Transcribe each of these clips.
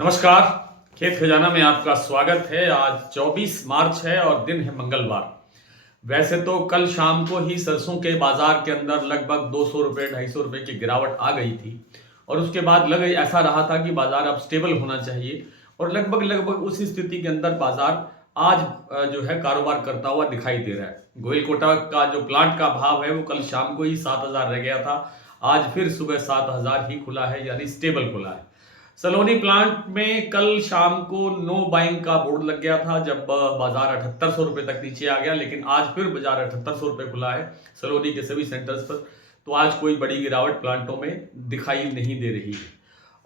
नमस्कार। खेत खजाना में आपका स्वागत है। आज 24 मार्च है और दिन है मंगलवार। वैसे तो कल शाम को ही सरसों के बाजार के अंदर लगभग 200 रुपये 250 रुपये की गिरावट आ गई थी और उसके बाद ऐसा रहा था कि बाजार अब स्टेबल होना चाहिए और लगभग लगभग उसी स्थिति के अंदर बाजार आज जो है कारोबार करता हुआ दिखाई दे रहा है। गोयल कोटा का जो प्लांट का भाव है वो कल शाम को ही 7,000 रह गया था। आज फिर सुबह 7,000 ही खुला है, यानी स्टेबल खुला है। सलोनी प्लांट में कल शाम को नो बाइंग का बोर्ड लग गया था जब बाजार 7800 रुपए तक नीचे आ गया, लेकिन आज फिर बाजार 7800 रुपए खुला है सलोनी के सभी सेंटर्स पर। तो आज कोई बड़ी गिरावट प्लांटों में दिखाई नहीं दे रही है।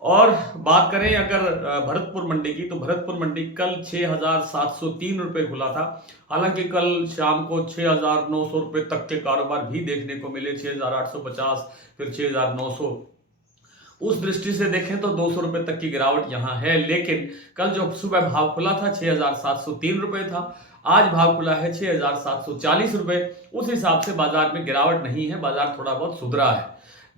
और बात करें अगर भरतपुर मंडी की, तो भरतपुर मंडी कल 6,703 रुपए खुला था। हालांकि कल शाम को 6,900 रुपए तक के कारोबार भी देखने को मिले, 6,850 फिर 6,900। उस दृष्टि से देखें तो 200 रुपए तक की गिरावट यहां है, लेकिन कल जो सुबह भाव खुला था 6,703 रुपए था, आज भाव खुला है 6,740 रुपए। उस हिसाब से बाजार में गिरावट नहीं है, बाजार थोड़ा बहुत सुधरा है।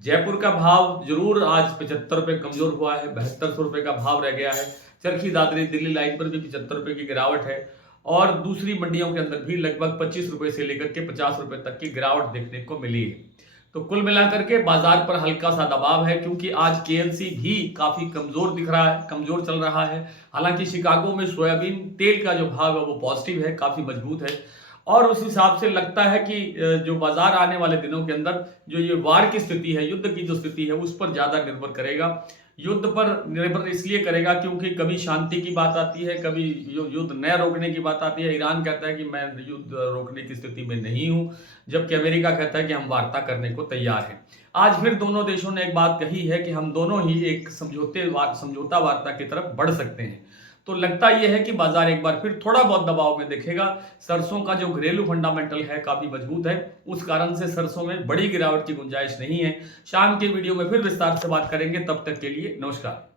जयपुर का भाव जरूर आज 75 रुपए कमजोर हुआ है, 7200 रुपए का भाव रह गया है। चरखी दादरी दिल्ली लाइन पर भी 75 रुपए की गिरावट है और दूसरी मंडियों के अंदर भी लगभग 25 रुपए से लेकर के 50 रुपए तक की गिरावट देखने को मिली है। तो कुल मिलाकर के बाजार पर हल्का सा दबाव है, क्योंकि आज केएलसी भी काफी कमजोर दिख रहा है, कमजोर चल रहा है। हालांकि शिकागो में सोयाबीन तेल का जो भाव है वो पॉजिटिव है, काफी मजबूत है। और उस हिसाब से लगता है कि जो बाजार आने वाले दिनों के अंदर जो ये वार की स्थिति है, युद्ध की जो स्थिति है, उस पर ज्यादा निर्भर करेगा। युद्ध पर निर्भर इसलिए करेगा क्योंकि कभी शांति की बात आती है, कभी युद्ध न रोकने की बात आती है। ईरान कहता है कि मैं युद्ध रोकने की स्थिति में नहीं हूं, जबकि अमेरिका कहता है कि हम वार्ता करने को तैयार हैं। आज फिर दोनों देशों ने एक बात कही है कि हम दोनों ही एक समझौता वार्ता की तरफ बढ़ सकते हैं। तो लगता यह है कि बाजार एक बार फिर थोड़ा बहुत दबाव में दिखेगा। सरसों का जो घरेलू फंडामेंटल है काफी मजबूत है, उस कारण से सरसों में बड़ी गिरावट की गुंजाइश नहीं है। शाम के वीडियो में फिर विस्तार से बात करेंगे, तब तक के लिए नमस्कार।